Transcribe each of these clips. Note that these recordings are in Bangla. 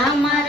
আমার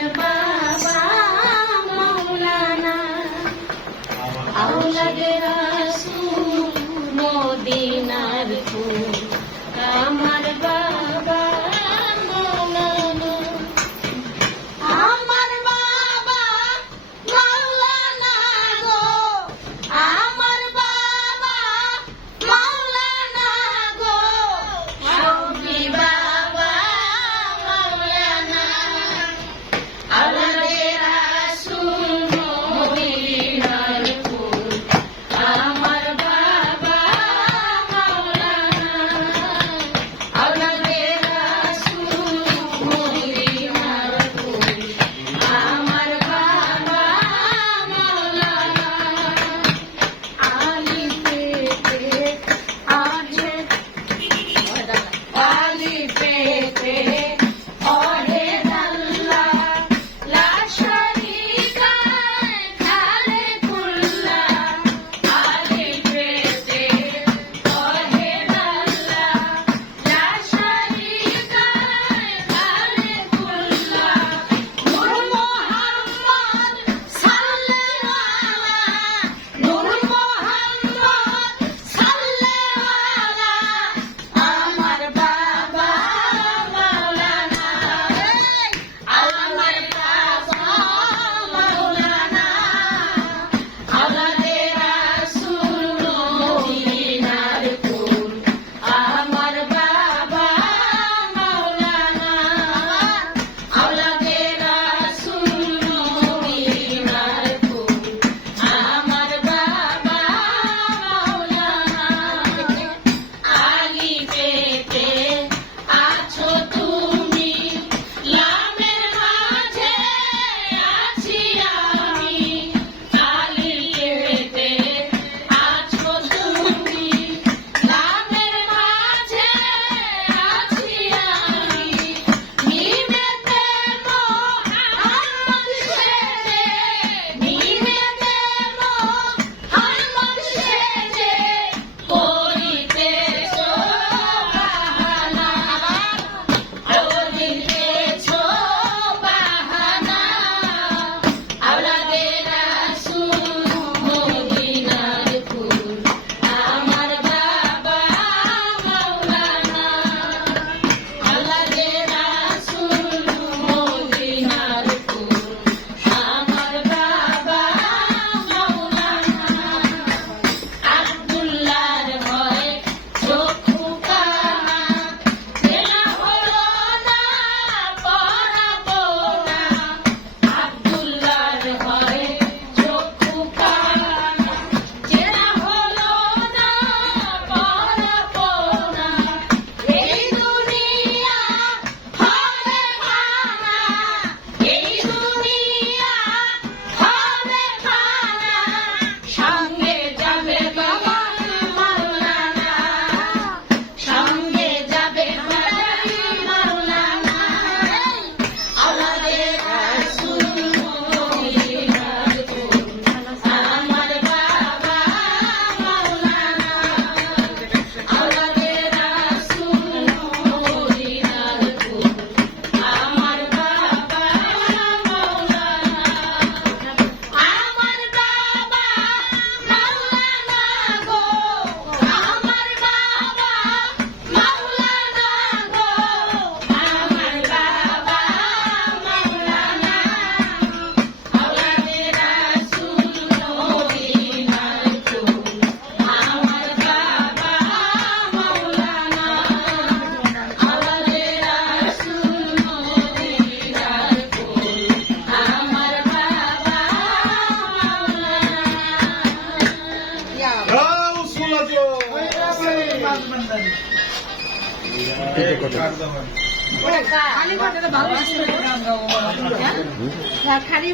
খালি